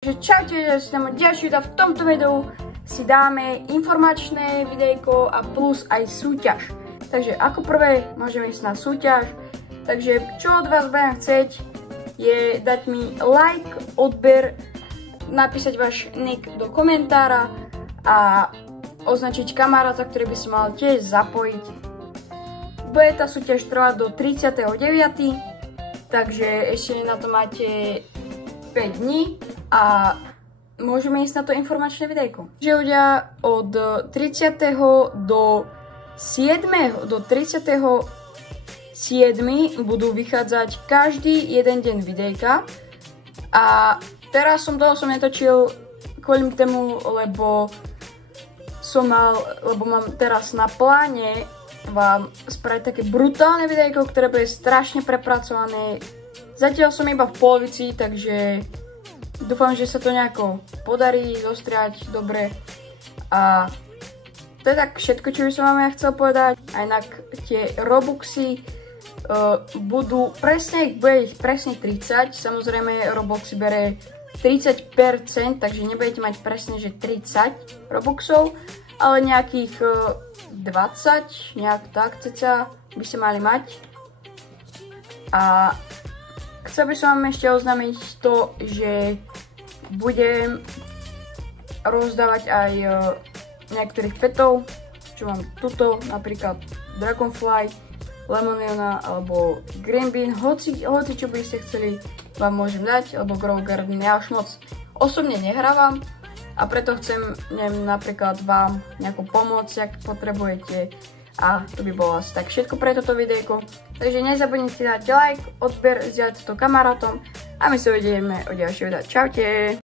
Takže čaute, že si tam ďalší video. V tomto videu si dáme informačné videjko a plus aj súťaž. Takže ako prvé môžeme ísť na súťaž. Takže čo od vás budem chcieť je dať mi like, odber, napísať váš nick do komentára a označiť kamaráta, ktorý by sa mal tiež zapojiť. Bude tá súťaž trvať do 39. Takže ešte na to máte 5 dní. A môžeme ísť na to informačné videjko. Že ľudia od 30. do 7. do 37. budú vychádzať každý jeden deň videjka. A teraz som netočil kvôli tomu, lebo mám teraz na pláne vám spraviť také brutálne videjko, ktoré bude strašne prepracované. Zatiaľ som iba v polovici, takže dúfam, že sa to nejako podarí zostriať dobre. A to je tak všetko, čo by som vám ja chcel povedať. A inak tie Robuxy budú presne, bude ich presne 30. Samozrejme Roblox bere 30%, takže nebudete mať presne, že 30 Robuxov, ale nejakých 20, nejak tak ceca by ste mali mať. A chcel by som vám ešte oznámiť to, že budem rozdávať aj niektorých petov, čo mám tuto, napríklad Dragonfly, Lemoniona alebo Green Bean, hoci čo by ste chceli, vám môžem dať, alebo Grow Garden. Ja už moc osobne nehrávam a preto chcem, neviem, napríklad vám nejakú pomoc, ak potrebujete. A to by bolo asi tak všetko pre toto videjko. Takže nezabudnite dať like, odber, zdieľať to kamarátom a my sa uvidíme o ďalšie videa. Čaute!